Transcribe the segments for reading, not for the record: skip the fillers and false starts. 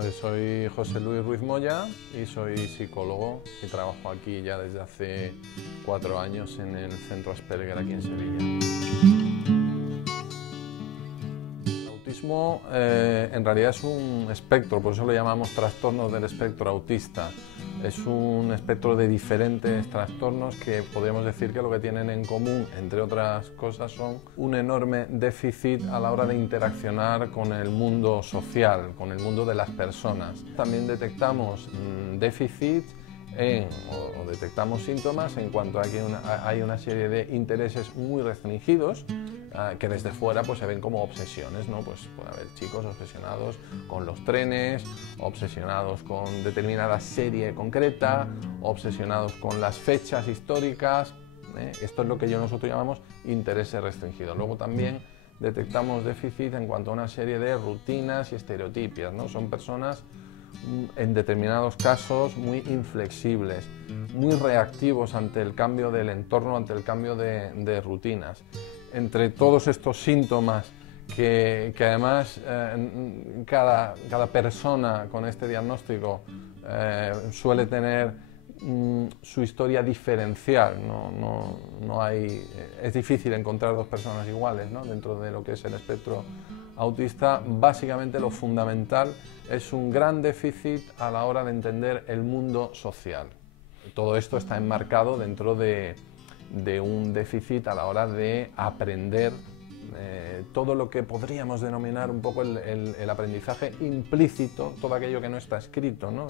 Pues soy José Luis Ruiz Moya y soy psicólogo y trabajo aquí ya desde hace 4 años en el Centro Asperger aquí en Sevilla. El autismo en realidad es un espectro, por eso lo llamamos trastornos del espectro autista. Es un espectro de diferentes trastornos que podríamos decir que lo que tienen en común, entre otras cosas, son un enorme déficit a la hora de interaccionar con el mundo social, con el mundo de las personas. También detectamos déficit o detectamos síntomas en cuanto a que hay una serie de intereses muy restringidos que desde fuera pues se ven como obsesiones, ¿no? Pues puede haber chicos obsesionados con los trenes, obsesionados con determinada serie concreta, obsesionados con las fechas históricas. Esto es lo que nosotros llamamos intereses restringidos. Luego también detectamos déficit en cuanto a una serie de rutinas y estereotipias, ¿no? Son personas en determinados casos muy inflexibles, muy reactivos ante el cambio del entorno, ante el cambio de rutinas. Entre todos estos síntomas que además cada persona con este diagnóstico suele tener su historia diferencial, es difícil encontrar dos personas iguales, ¿no? Dentro de lo que es el espectro autista. Básicamente lo fundamental es un gran déficit a la hora de entender el mundo social. Todo esto está enmarcado dentro de un déficit a la hora de aprender todo lo que podríamos denominar un poco el aprendizaje implícito, todo aquello que no está escrito, ¿no?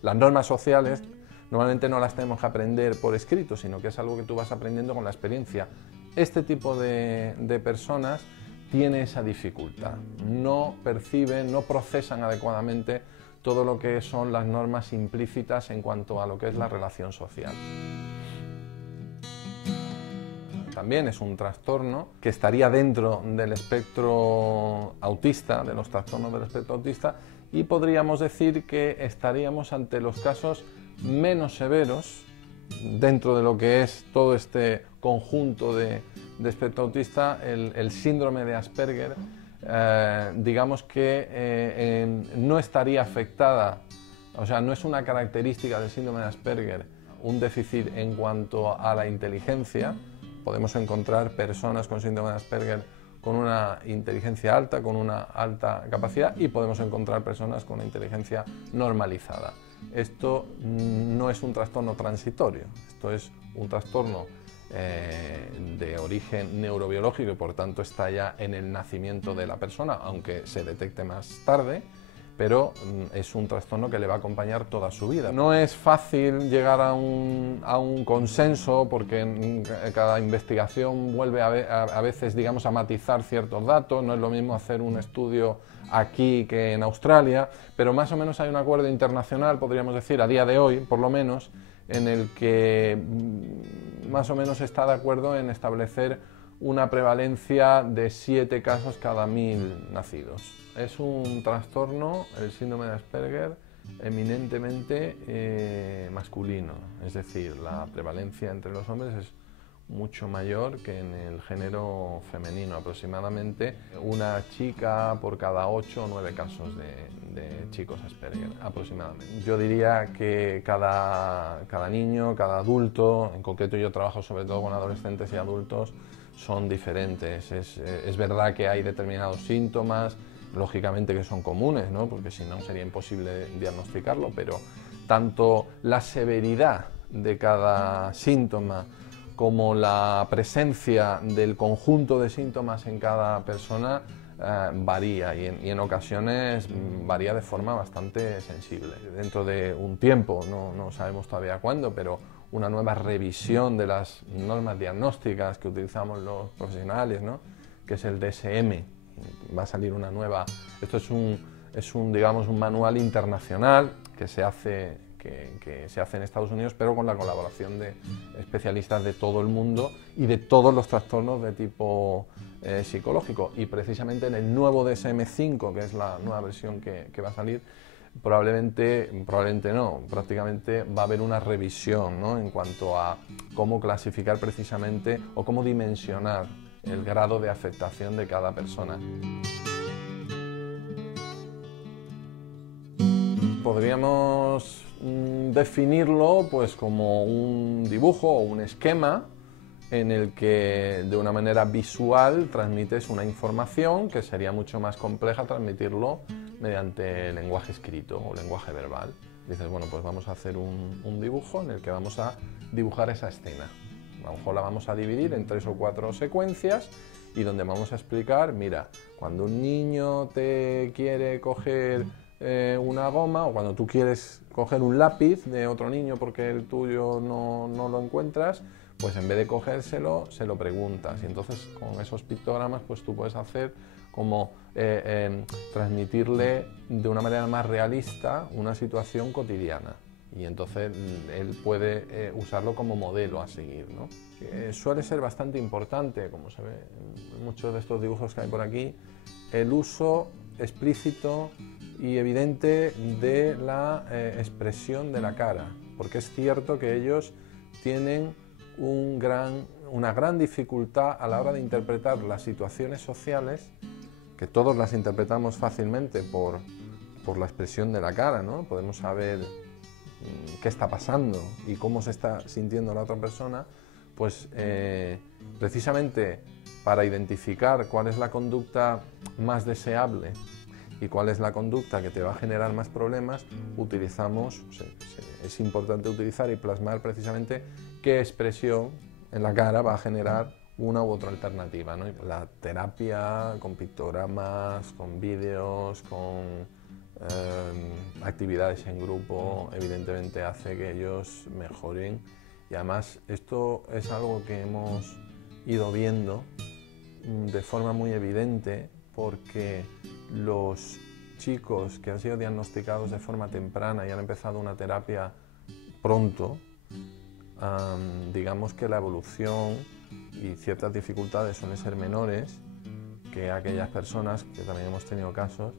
Las normas sociales normalmente no las tenemos que aprender por escrito, sino que es algo que tú vas aprendiendo con la experiencia. Este tipo de personas tiene esa dificultad, no perciben, no procesan adecuadamente todo lo que son las normas implícitas en cuanto a lo que es la relación social. También es un trastorno que estaría dentro del espectro autista, de los trastornos del espectro autista, y podríamos decir que estaríamos ante los casos menos severos dentro de lo que es todo este conjunto de espectro autista. El síndrome de Asperger, digamos que no estaría afectada, o sea, no es una característica del síndrome de Asperger un déficit en cuanto a la inteligencia. Podemos encontrar personas con síndrome de Asperger con una inteligencia alta, con una alta capacidad, y podemos encontrar personas con una inteligencia normalizada. Esto no es un trastorno transitorio, esto es un trastorno de origen neurobiológico y por tanto está ya en el nacimiento de la persona, aunque se detecte más tarde, pero es un trastorno que le va a acompañar toda su vida. No es fácil llegar a un consenso porque cada investigación vuelve a veces, digamos, a matizar ciertos datos. No es lo mismo hacer un estudio aquí que en Australia, pero más o menos hay un acuerdo internacional, podríamos decir, a día de hoy, por lo menos, en el que más o menos está de acuerdo en establecer una prevalencia de 7 casos cada 1000 nacidos. Es un trastorno, el síndrome de Asperger, eminentemente masculino, es decir, la prevalencia entre los hombres es mucho mayor que en el género femenino, aproximadamente una chica por cada 8 o 9 casos de chicos Asperger, aproximadamente. Yo diría que cada niño, cada adulto, en concreto yo trabajo sobre todo con adolescentes y adultos, son diferentes. Es verdad que hay determinados síntomas, lógicamente que son comunes, ¿no? Porque si no sería imposible diagnosticarlo, pero tanto la severidad de cada síntoma como la presencia del conjunto de síntomas en cada persona varía y en ocasiones varía de forma bastante sensible. Dentro de un tiempo, no sabemos todavía cuándo, pero una nueva revisión de las normas diagnósticas que utilizamos los profesionales, ¿no? Que es el DSM. Va a salir una nueva. Esto es digamos, un manual internacional que se hace en Estados Unidos, pero con la colaboración de especialistas de todo el mundo y de todos los trastornos de tipo psicológico. Y precisamente en el nuevo DSM-5, que es la nueva versión que va a salir, probablemente no, prácticamente va a haber una revisión, ¿no? En cuanto a cómo clasificar precisamente o cómo dimensionar el grado de afectación de cada persona. Podríamos definirlo pues como un dibujo o un esquema en el que de una manera visual transmites una información que sería mucho más compleja transmitirlo mediante lenguaje escrito o lenguaje verbal. Dices, bueno, pues vamos a hacer un dibujo en el que vamos a dibujar esa escena. A lo mejor la vamos a dividir en 3 o 4 secuencias y donde vamos a explicar, mira, cuando un niño te quiere coger una goma o cuando tú quieres coger un lápiz de otro niño porque el tuyo no lo encuentras, pues en vez de cogérselo, se lo preguntas. Y entonces con esos pictogramas pues tú puedes hacer como transmitirle de una manera más realista una situación cotidiana. Y entonces él puede usarlo como modelo a seguir, ¿no? Suele ser bastante importante, como se ve en muchos de estos dibujos que hay por aquí, el uso explícito y evidente de la expresión de la cara, porque es cierto que ellos tienen una gran dificultad a la hora de interpretar las situaciones sociales, que todos las interpretamos fácilmente por la expresión de la cara, ¿no? Podemos saber qué está pasando y cómo se está sintiendo la otra persona, pues precisamente para identificar cuál es la conducta más deseable y cuál es la conducta que te va a generar más problemas, es importante utilizar y plasmar precisamente qué expresión en la cara va a generar una u otra alternativa, ¿no? La terapia con pictogramas, con vídeos, con actividades en grupo, evidentemente hace que ellos mejoren, y además esto es algo que hemos ido viendo de forma muy evidente, porque los chicos que han sido diagnosticados de forma temprana y han empezado una terapia pronto, digamos que la evolución y ciertas dificultades suelen ser menores que aquellas personas, que también hemos tenido casos,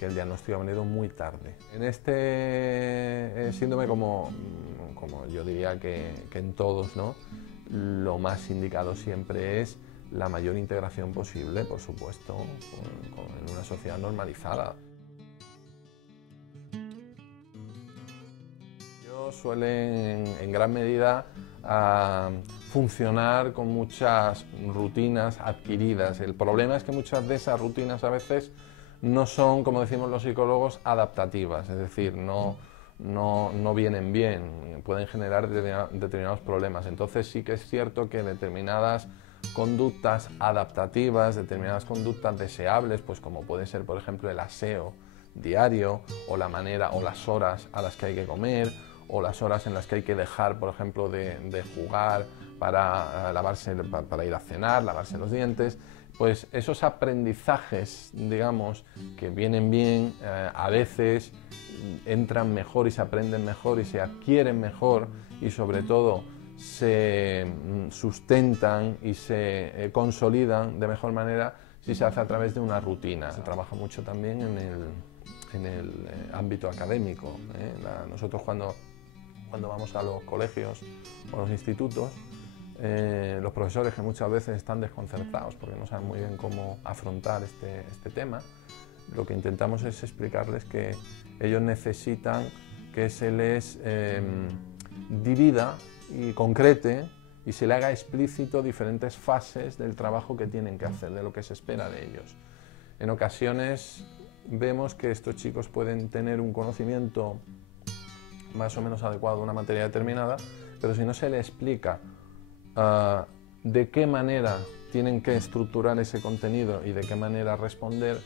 que el diagnóstico ha venido muy tarde. En este síndrome, como yo diría que en todos, ¿no?, lo más indicado siempre es la mayor integración posible, por supuesto, en una sociedad normalizada. Ellos suelen, en gran medida, funcionar con muchas rutinas adquiridas. El problema es que muchas de esas rutinas a veces no son, como decimos los psicólogos, adaptativas, es decir, no vienen bien, pueden generar determinados problemas. Entonces sí que es cierto que determinadas conductas adaptativas, determinadas conductas deseables, pues como puede ser, por ejemplo, el aseo diario, o la manera o las horas a las que hay que comer, o las horas en las que hay que dejar, por ejemplo, de jugar para para ir a cenar, lavarse los dientes, pues esos aprendizajes, digamos, que vienen bien, a veces entran mejor y se aprenden mejor y se adquieren mejor, y sobre todo se sustentan y se consolidan de mejor manera si se hace a través de una rutina. Se trabaja mucho también en el ámbito académico, ¿eh? Nosotros cuando vamos a los colegios o a los institutos, los profesores, que muchas veces están desconcertados porque no saben muy bien cómo afrontar este tema, lo que intentamos es explicarles que ellos necesitan que se les divida y concrete y se le haga explícito diferentes fases del trabajo que tienen que hacer, de lo que se espera de ellos. En ocasiones vemos que estos chicos pueden tener un conocimiento más o menos adecuado de una materia determinada, pero si no se le explica de qué manera tienen que estructurar ese contenido y de qué manera responder,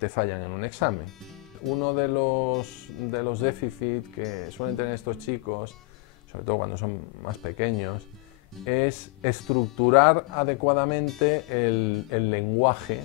te fallan en un examen. Uno de los déficits que suelen tener estos chicos, sobre todo cuando son más pequeños, es estructurar adecuadamente el lenguaje,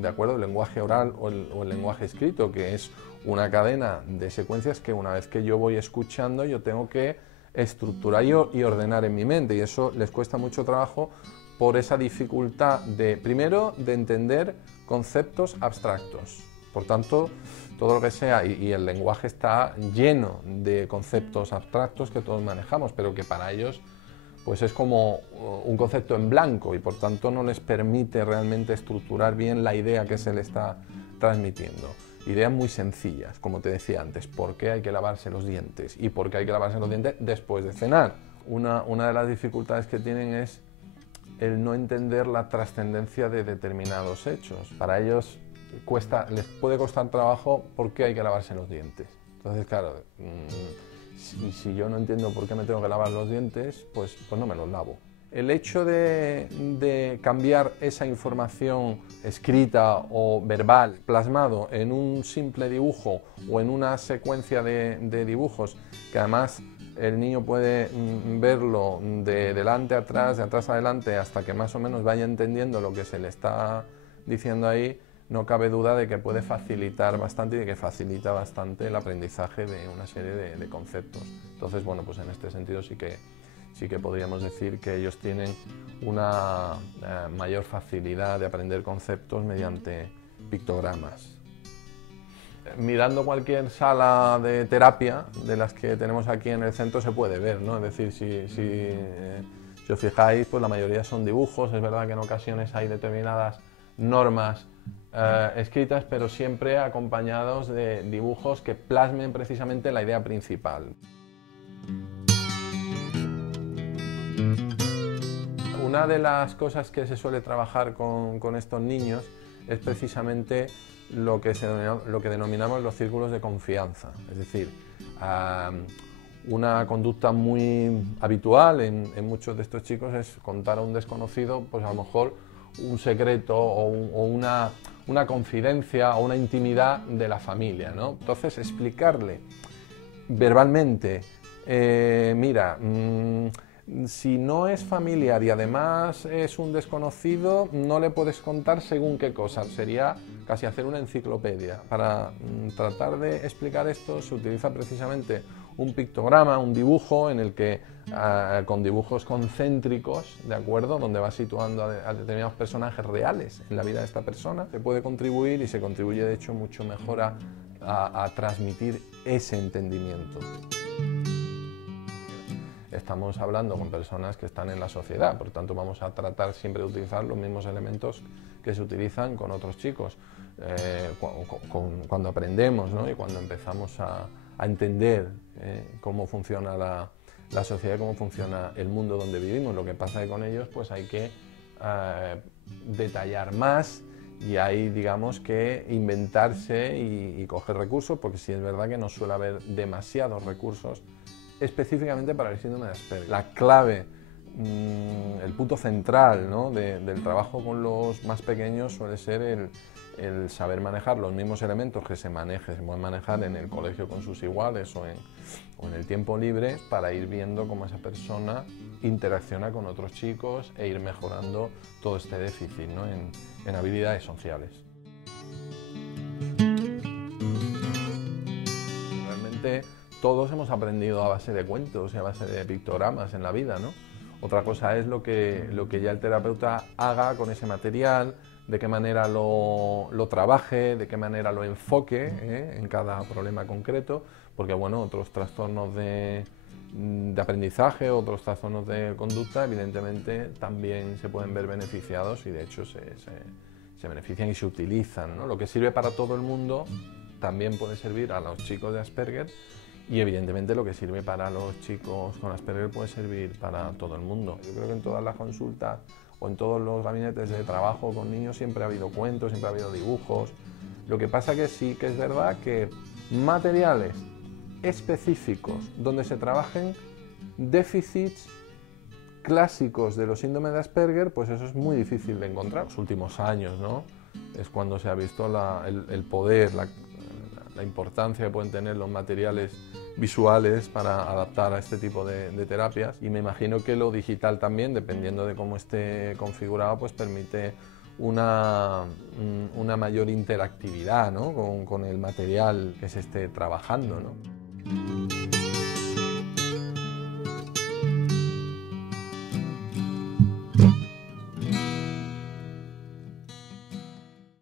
¿de acuerdo? El lenguaje oral o el lenguaje escrito, que es una cadena de secuencias que una vez que yo voy escuchando yo tengo que estructurar y ordenar en mi mente, y eso les cuesta mucho trabajo por esa dificultad primero de entender conceptos abstractos. Por tanto, todo lo que sea, y el lenguaje está lleno de conceptos abstractos que todos manejamos, pero que para ellos pues es como un concepto en blanco, y por tanto no les permite realmente estructurar bien la idea que se le está transmitiendo. Ideas muy sencillas, como te decía antes, ¿por qué hay que lavarse los dientes? ¿Y por qué hay que lavarse los dientes después de cenar? Una de las dificultades que tienen es el no entender la trascendencia de determinados hechos. Para ellos les puede costar trabajo por qué hay que lavarse los dientes. Entonces, claro, si yo no entiendo por qué me tengo que lavar los dientes, pues no me los lavo. El hecho de cambiar esa información escrita o verbal plasmado en un simple dibujo o en una secuencia de dibujos que además el niño puede verlo de delante a atrás, de atrás a adelante, hasta que más o menos vaya entendiendo lo que se le está diciendo ahí, no cabe duda de que puede facilitar bastante y de que facilita bastante el aprendizaje de una serie de conceptos. Entonces, bueno, pues en este sentido sí que podríamos decir que ellos tienen una mayor facilidad de aprender conceptos mediante pictogramas. Mirando cualquier sala de terapia de las que tenemos aquí en el centro se puede ver, ¿no? Es decir, si os fijáis, pues la mayoría son dibujos. Es verdad que en ocasiones hay determinadas normas escritas, pero siempre acompañados de dibujos que plasmen precisamente la idea principal. Una de las cosas que se suele trabajar con estos niños es precisamente lo que denominamos los círculos de confianza. Es decir, una conducta muy habitual en muchos de estos chicos es contar a un desconocido, pues a lo mejor un secreto o una confidencia o una intimidad de la familia, ¿no? Entonces, explicarle verbalmente, mira, si no es familiar y además es un desconocido, no le puedes contar según qué cosa. Sería casi hacer una enciclopedia. Para tratar de explicar esto se utiliza precisamente un pictograma, un dibujo en el que con dibujos concéntricos, ¿de acuerdo?, donde va situando a determinados personajes reales en la vida de esta persona, se puede contribuir y se contribuye de hecho mucho mejor a transmitir ese entendimiento. Estamos hablando con personas que están en la sociedad, por tanto vamos a tratar siempre de utilizar los mismos elementos que se utilizan con otros chicos. Cuando aprendemos, ¿no?, y cuando empezamos a entender cómo funciona la sociedad, cómo funciona el mundo donde vivimos. Lo que pasa es que con ellos pues hay que detallar más y hay, digamos, que inventarse y coger recursos, porque sí es verdad que no suele haber demasiados recursos específicamente para el síndrome de Asperger. La clave, el punto central, ¿no?, del trabajo con los más pequeños suele ser el saber manejar los mismos elementos que se pueden manejar en el colegio con sus iguales o en el tiempo libre, para ir viendo cómo esa persona interacciona con otros chicos e ir mejorando todo este déficit, ¿no?, en habilidades sociales. Realmente todos hemos aprendido a base de cuentos y a base de pictogramas en la vida, ¿no? Otra cosa es lo que ya el terapeuta haga con ese material, de qué manera lo trabaje, de qué manera lo enfoque en cada problema concreto, porque bueno, otros trastornos de aprendizaje, otros trastornos de conducta, evidentemente también se pueden ver beneficiados y de hecho se benefician y se utilizan, ¿no? Lo que sirve para todo el mundo también puede servir a los chicos de Asperger, y evidentemente lo que sirve para los chicos con Asperger puede servir para todo el mundo. Yo creo que en todas las consultas o en todos los gabinetes de trabajo con niños siempre ha habido cuentos, siempre ha habido dibujos. Lo que pasa que sí que es verdad que materiales específicos donde se trabajen déficits clásicos de los síndromes de Asperger, pues eso es muy difícil de encontrar. Los últimos años, ¿no?, es cuando se ha visto el poder, la importancia que pueden tener los materiales visuales para adaptar a este tipo de terapias, y me imagino que lo digital también, dependiendo de cómo esté configurado, pues permite una mayor interactividad, ¿no?, con el material que se esté trabajando, ¿no?